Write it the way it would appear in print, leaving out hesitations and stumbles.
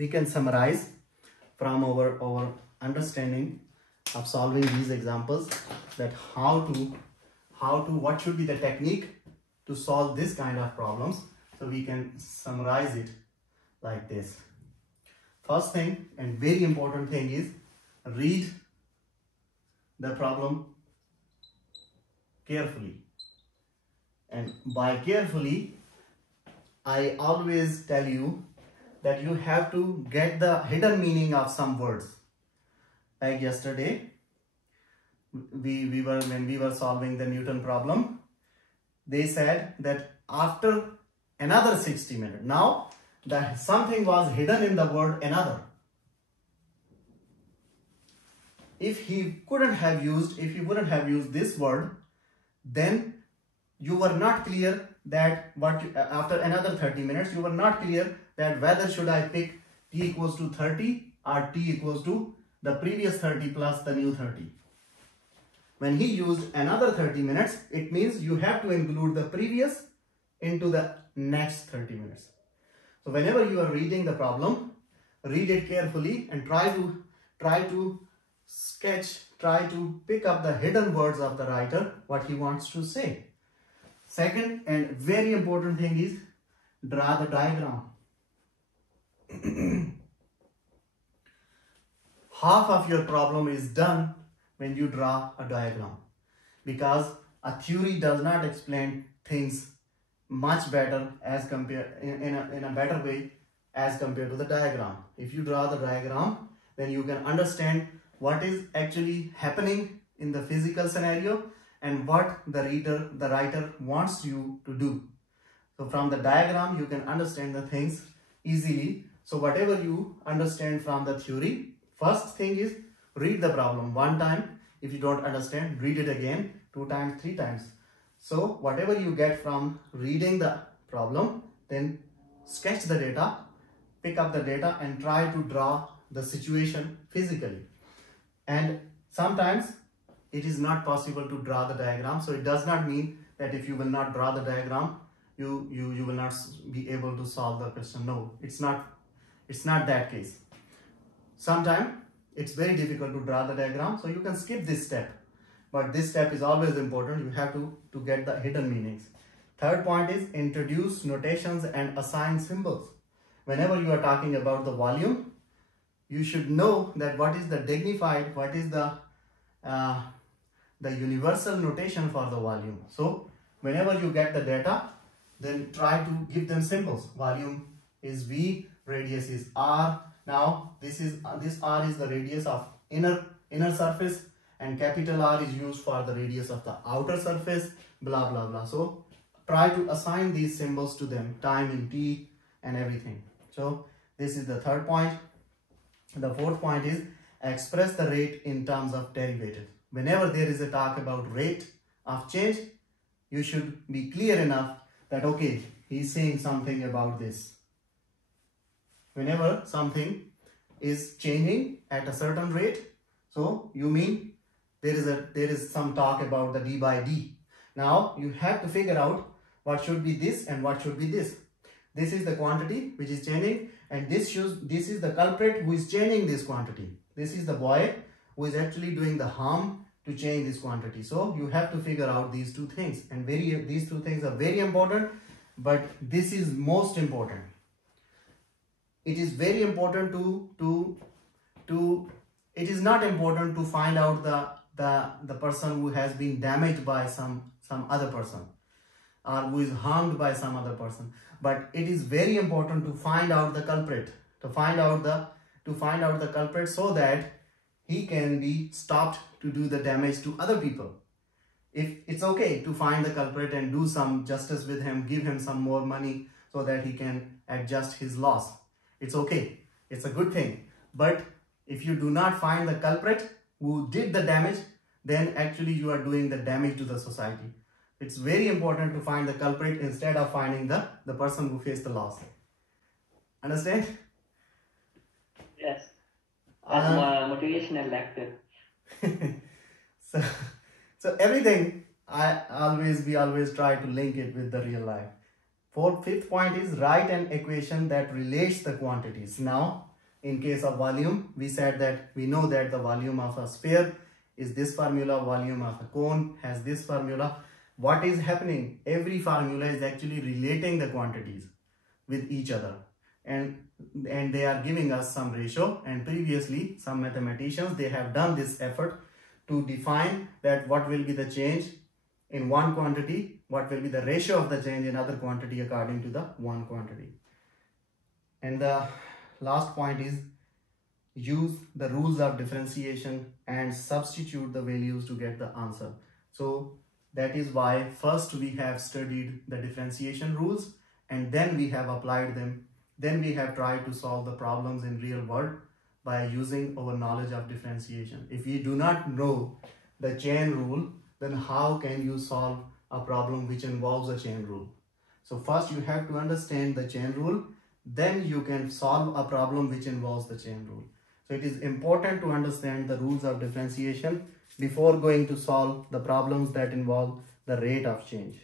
we can summarize from our understanding of solving these examples that what should be the technique to solve this kind of problems. So we can summarize it like this. First thing and very important thing is read the problem carefully. And by carefully, I always tell you that you have to get the hidden meaning of some words. Like yesterday, when we were solving the Newton problem, they said that after another 60 minutes. Now, something was hidden in the word another. If he wouldn't have used this word, then you were not clear that after another 30 minutes, you were not clear that whether should I pick t equals to 30 or t equals to the previous 30 plus the new 30. When he used another 30 minutes, it means you have to include the previous into the next 30 minutes. So whenever you are reading the problem, read it carefully and try to pick up the hidden words of the writer, what he wants to say. Second and very important thing is draw the diagram. Half of your problem is done when you draw a diagram, because a theory does not explain things much better as compared in a better way as compared to the diagram. If you draw the diagram, then you can understand what is actually happening in the physical scenario and what the writer wants you to do. So from the diagram, you can understand the things easily. So whatever you understand from the theory, first thing is read the problem one time. If you don't understand, read it again 2 times, 3 times. So whatever you get from reading the problem, then sketch the data, pick up the data and try to draw the situation physically. And sometimes it is not possible to draw the diagram. So it does not mean that if you will not draw the diagram, you will not be able to solve the question. No, it's not that case. Sometimes it's very difficult to draw the diagram, so you can skip this step. But this step is always important. You have to get the hidden meanings. Third point is introduce notations and assign symbols. Whenever you are talking about the volume, you should know that what is the dignified, what is the universal notation for the volume. So whenever you get the data, then try to give them symbols. Volume is V, radius is R. Now this R is the radius of inner surface, and capital R is used for the radius of the outer surface, blah blah blah. So try to assign these symbols to them, time in t and everything. So this is the third point. The fourth point is express the rate in terms of derivative. Whenever there is a talk about rate of change, you should be clear enough that okay, he's saying something about this. Whenever something is changing at a certain rate, so you mean there is some talk about the d by d. Now you have to figure out what should be this and what should be this. This is the quantity which is changing, and this is the culprit who is changing this quantity. This is the boy who is actually doing the harm to change this quantity. So you have to figure out these two things, and these two things are very important, but this is most important. It is very important it is not important to find out the person who has been damaged by some other person, or who is harmed by some other person, but it is very important to find out the culprit, to find out the culprit so that he can be stopped to do the damage to other people. If it's okay to find the culprit and do some justice with him, give him some more money so that he can adjust his loss, it's okay, it's a good thing. But if you do not find the culprit who did the damage, then actually you are doing the damage to the society. It's very important to find the culprit instead of finding the person who faced the loss. Understand? Yes. As motivational lecture. So everything we always try to link it with the real life. Fifth point is write an equation that relates the quantities. Now, in case of volume, we said that we know that the volume of a sphere is this formula, volume of a cone has this formula. What is happening? Every formula is actually relating the quantities with each other, and they are giving us some ratio, and previously some mathematicians, they have done this effort to define that what will be the change in one quantity, what will be the ratio of the change in other quantity according to the one quantity. And the last point is use the rules of differentiation and substitute the values to get the answer. So that is why first we have studied the differentiation rules, and then we have applied them. Then we have tried to solve the problems in real world by using our knowledge of differentiation. If you do not know the chain rule, then how can you solve a problem which involves a chain rule? So first you have to understand the chain rule, then you can solve a problem which involves the chain rule. So it is important to understand the rules of differentiation before going to solve the problems that involve the rate of change.